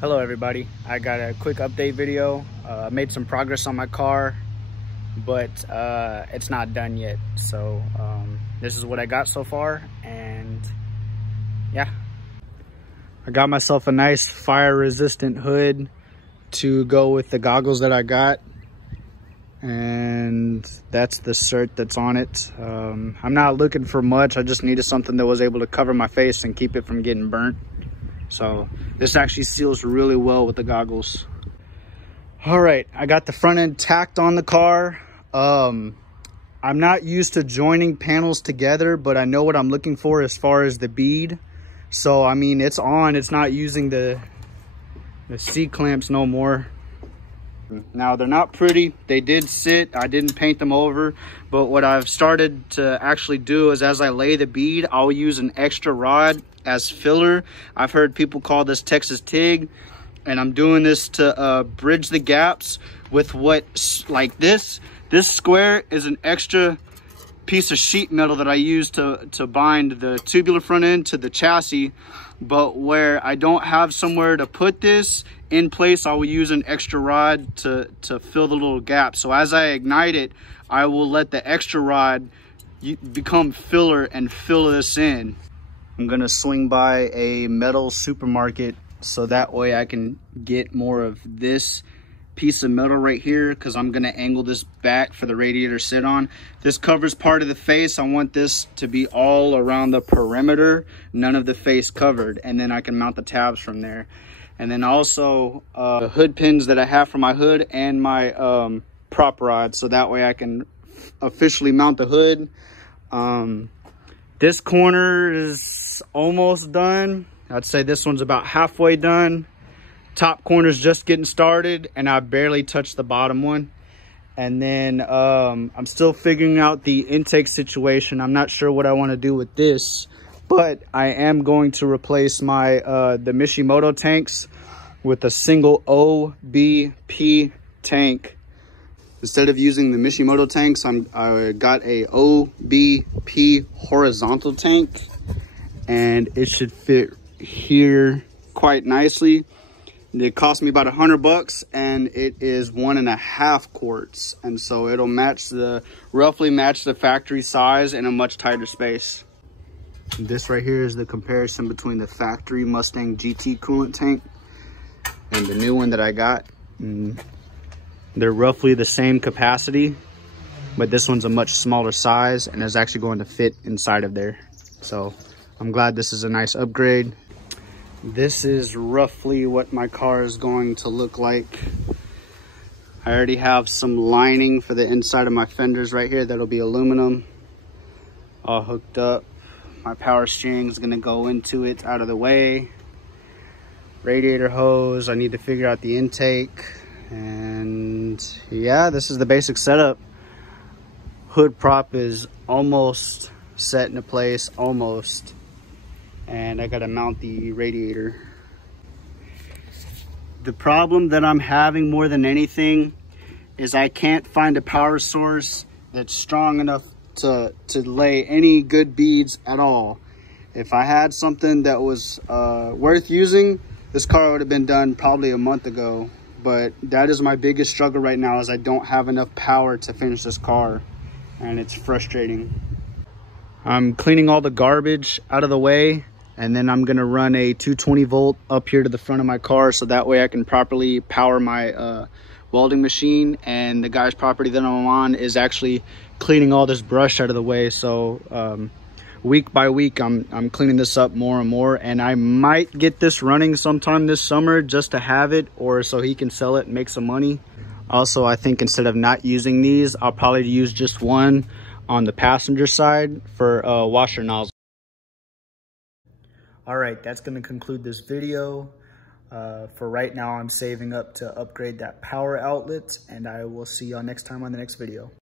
Hello everybody, I got a quick update video. I made some progress on my car, but it's not done yet. So this is what I got so far, and yeah. I got myself a nice fire resistant hood to go with the goggles that I got, and that's the cert that's on it. I'm not looking for much, I just needed something that was able to cover my face and keep it from getting burnt. So this actually seals really well with the goggles. All right, I got the front end tacked on the car. I'm not used to joining panels together, but I know what I'm looking for as far as the bead. So I mean, it's on, it's not using the C-clamps no more. Now they're not pretty, they did sit, I didn't paint them over, but what I've started to actually do is as I lay the bead, I'll use an extra rod as filler. I've heard people call this Texas TIG, and I'm doing this to bridge the gaps with what, like this square is an extra piece of sheet metal that I use to bind the tubular front end to the chassis. But where I don't have somewhere to put this in place, I will use an extra rod to fill the little gap. So as I ignite it, I will let the extra rod become filler and fill this in. I'm gonna swing by a metal supermarket so that way I can get more of this piece of metal right here, because I'm gonna angle this back for the radiator to sit on. This covers part of the face. I want this to be all around the perimeter, none of the face covered, and then I can mount the tabs from there. And then also the hood pins that I have for my hood and my prop rod, so that way I can officially mount the hood. This corner is almost done. I'd say this one's about halfway done. Top corner's just getting started, and I barely touched the bottom one. And then I'm still figuring out the intake situation. I'm not sure what I want to do with this, but I am going to replace my the Mishimoto tanks with a single OBP tank. Instead of using the Mishimoto tanks, I got a OBP horizontal tank, and it should fit here quite nicely. It cost me about $100, and it is 1.5 quarts, and so it'll roughly match the factory size in a much tighter space. This right here is the comparison between the factory Mustang GT coolant tank and the new one that I got. They're roughly the same capacity, but this one's a much smaller size and is actually going to fit inside of there. So I'm glad this is a nice upgrade. This is roughly what my car is going to look like. I already have some lining for the inside of my fenders right here that'll be aluminum, all hooked up. My power steering is going to go into it out of the way. Radiator hose, I need to figure out the intake. And yeah, this is the basic setup. Hood prop is almost set into place, almost. And I gotta mount the radiator. The problem that I'm having more than anything is I can't find a power source that's strong enough to lay any good beads at all. If I had something that was worth using, this car would have been done probably a month ago. But that is my biggest struggle right now, is I don't have enough power to finish this car, and it's frustrating. I'm cleaning all the garbage out of the way, and then I'm gonna run a 220 volt up here to the front of my car, so that way I can properly power my welding machine. And the guy's property that I'm on is actually cleaning all this brush out of the way. So week by week, I'm cleaning this up more and more, and I might get this running sometime this summer just to have it, or so he can sell it and make some money. Also, I think instead of not using these, I'll probably use just one on the passenger side for washer nozzle. All right, that's going to conclude this video. For right now, I'm saving up to upgrade that power outlet, and I will see y'all next time on the next video.